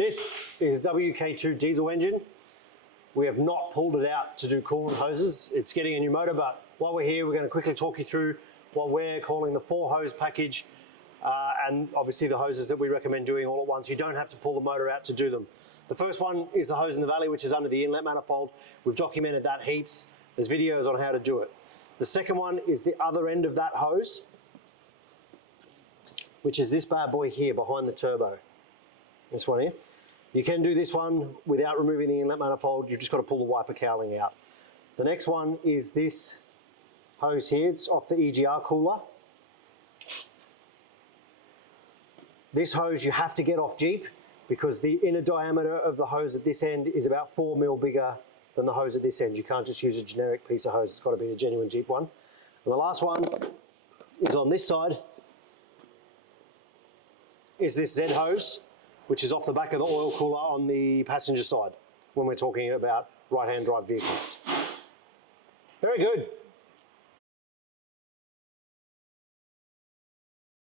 This is WK2 diesel engine. We have not pulled it out to do coolant hoses. It's getting a new motor, but while we're here, we're going to quickly talk you through what we're calling the 4-hose package, and obviously the hoses that we recommend doing all at once. You don't have to pull the motor out to do them. The first one is the hose in the valley, which is under the inlet manifold. We've documented that heaps. There's videos on how to do it. The second one is the other end of that hose, which is this bad boy here behind the turbo. This one here. You can do this one without removing the inlet manifold. You've just got to pull the wiper cowling out. The next one is this hose here. It's off the EGR cooler. This hose you have to get off Jeep because the inner diameter of the hose at this end is about 4 mil bigger than the hose at this end. You can't just use a generic piece of hose. It's got to be the genuine Jeep one. And the last one is on this side. Is this Z hose, which is off the back of the oil cooler on the passenger side when we're talking about right-hand drive vehicles. Very good.